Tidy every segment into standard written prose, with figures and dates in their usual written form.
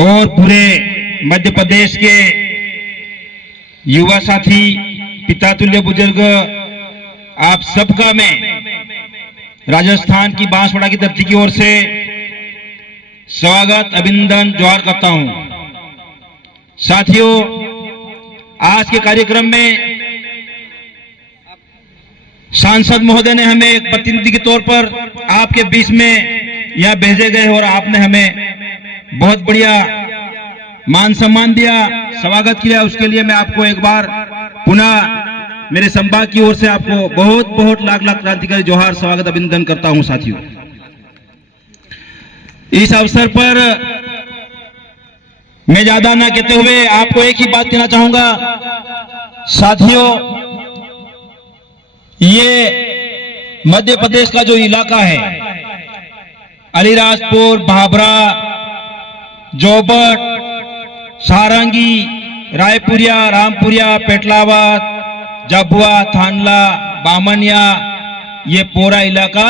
और पूरे मध्य प्रदेश के युवा साथी, पिता तुल्य बुजुर्ग, आप सबका मैं राजस्थान की बांसवाड़ा की धरती की ओर से स्वागत, अभिनंदन, जोहार करता हूं। साथियों, आज के कार्यक्रम में सांसद महोदय ने हमें एक प्रतिनिधि के तौर पर आपके बीच में यहां भेजे गए और आपने हमें बहुत बढ़िया मान सम्मान दिया, स्वागत किया। उसके लिए मैं आपको एक बार पुनः मेरे संभाग की ओर से आपको बहुत बहुत लाख लाख क्रांतिकारी जोहार, स्वागत, अभिनंदन करता हूं। साथियों, इस अवसर पर मैं ज्यादा ना कहते हुए आपको एक ही बात कहना चाहूंगा। साथियों, ये मध्य प्रदेश का जो इलाका है, अलीराजपुर, भाभरा, जोबट, सारंगी, रायपुरिया, रामपुरिया, पेटलाबाद, जबुआ, थानला, बामनिया, ये पूरा इलाका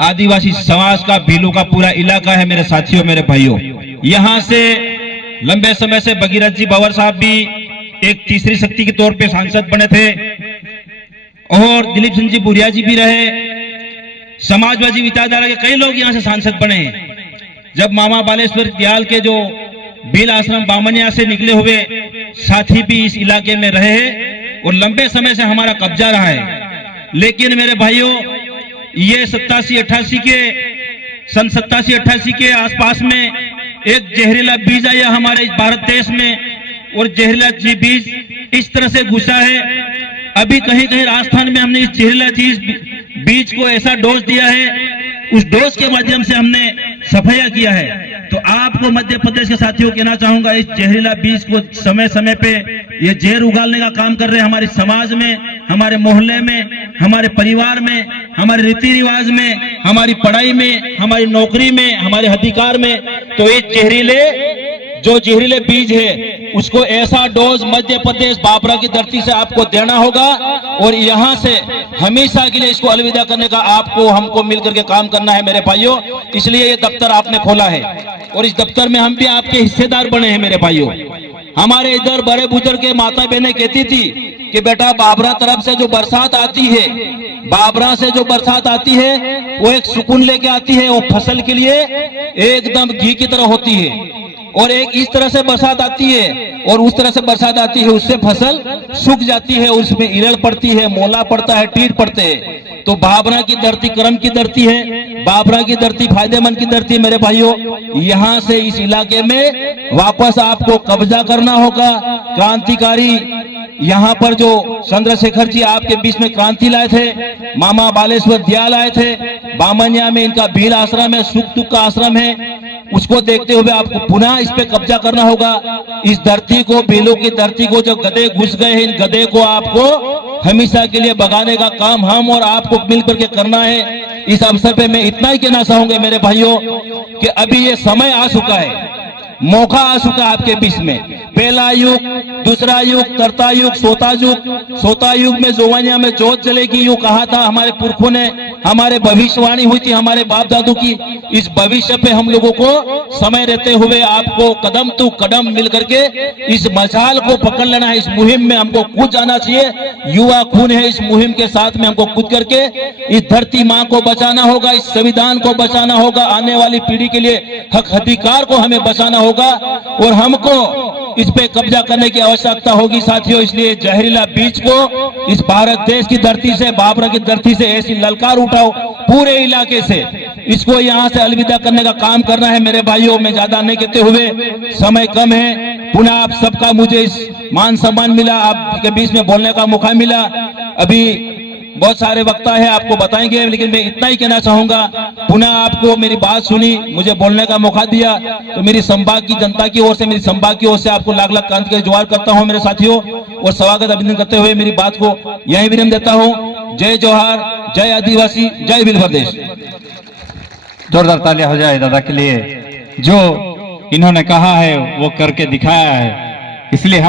आदिवासी समाज का, भीलों का पूरा इलाका है मेरे साथियों, मेरे भाइयों। यहां से लंबे समय से भगीरथ जी भंवर साहब भी एक तीसरी शक्ति के तौर पे सांसद बने थे और दिलीप सिंह जी बुरिया जी भी रहे। समाजवादी विचारधारा के कई लोग यहां से सांसद बने हैं। जब मामा बालेश्वर दयाल के जो भील आश्रम बामनिया से निकले हुए साथी भी इस इलाके में रहे हैं और लंबे समय से हमारा कब्जा रहा है। लेकिन मेरे भाइयों, ये 87-88 के सन 87-88 के आसपास में एक जहरीला बीज आया हमारे भारत देश में और जहरीला बीज इस तरह से घुसा है। अभी कहीं कहीं राजस्थान में हमने इस जहरीला बीज को ऐसा डोज दिया है, उस डोज के माध्यम से हमने सफाया किया है। तो आपको मध्य प्रदेश के साथियों कहना चाहूंगा, इस जहरीला बीज को समय समय पे ये जहर उगालने का काम कर रहे हैं हमारे समाज में, हमारे मोहल्ले में, हमारे परिवार में, हमारे रीति रिवाज में, हमारी पढ़ाई में, हमारी नौकरी में, हमारे अधिकार में। तो ये जहरीले बीज है, उसको ऐसा डोज मध्य प्रदेश बाबरा की धरती से आपको देना होगा और यहां से हमेशा के लिए इसको अलविदा करने का आपको हमको मिलकर के काम करना है मेरे भाइयों। इसलिए ये दफ्तर आपने खोला है और इस दफ्तर में हम भी आपके हिस्सेदार बने हैं मेरे भाइयों। हमारे इधर बड़े बुजुर्ग के माता बहनें कहती थी कि बेटा, बाबरा तरफ से जो बरसात आती है, बाबरा से जो बरसात आती है वो एक सुकून लेके आती है, वो फसल के लिए एकदम घी की तरह होती है। और एक इस तरह से बरसात आती है और उस तरह से बरसात आती है, उससे फसल सूख जाती है, उसमें इरड़ पड़ती है, मोला पड़ता है, टीट पड़ते हैं। तो बाबरा की धरती कर्म की धरती है, बाबरा की धरती फायदेमंद की धरती है मेरे भाइयों। यहां से इस इलाके में वापस आपको कब्जा करना होगा। क्रांतिकारी यहाँ पर जो चंद्रशेखर जी आपके बीच में क्रांति लाए थे, मामा बालेश्वर दयाल आए थे, बामनिया में इनका भील आश्रम है, सुख दुख का आश्रम है, उसको देखते हुए आपको पुनः इस पे कब्जा करना होगा। इस धरती को, भीलों की धरती को जो गधे घुस गए हैं, इन गधे को आपको हमेशा के लिए भगाने का काम हम और आपको मिलकर के करना है। इस अवसर पे मैं इतना ही कहना चाहूंगा मेरे भाइयों कि अभी ये समय आ चुका है, मौका आ चुका है आपके बीच में। पहला युग, दूसरा युग, तरता युग, सोता युग में जोवानिया में जोत जलेगी, यूं कहा था हमारे पुरखों ने, हमारे भविष्यवाणी हुई थी हमारे बाप दादू की। इस भविष्य पे हम लोगों को समय रहते हुए आपको कदम टू कदम मिल करके इस मशाल को पकड़ लेना है। इस मुहिम में हमको कूद जाना चाहिए, युवा खून है, इस मुहिम के साथ में हमको कूद करके इस धरती माँ को बचाना होगा, इस संविधान को बचाना होगा, आने वाली पीढ़ी के लिए हक अधिकार को हमें बचाना होगा और हमको इस पे कब्जा करने की आवश्यकता होगी साथियों। इसलिए जहरीला बीज को इस भारत देश की धरती से, बाबरा की धरती से ऐसी ललकार उठाओ पूरे इलाके से, इसको यहां से अलविदा करने का काम करना है मेरे भाइयों। मैं ज्यादा नहीं कहते हुए, समय कम है, पुनः आप सबका मुझे इस मान सम्मान मिला, आपके बीच में बोलने का मौका मिला। अभी बहुत सारे वक्ता है, आपको बताएंगे, लेकिन मैं इतना ही कहना चाहूंगा, पुनः आपको मेरी बात सुनी, मुझे बोलने का मौका दिया, तो मेरी संभाग की जनता की ओर से, मेरी संभाग की ओर से आपको लाख लाख क्रांति का जोहार करता हूं मेरे साथियों और स्वागत, अभिनंदन करते हुए मेरी बात को यही विराम देता हूं। जय जोहार, जय आदिवासी, जय भील प्रदेश। जोरदार तालियां हो जाए दादा के लिए, जो इन्होंने कहा है वो करके दिखाया है। इसलिए हम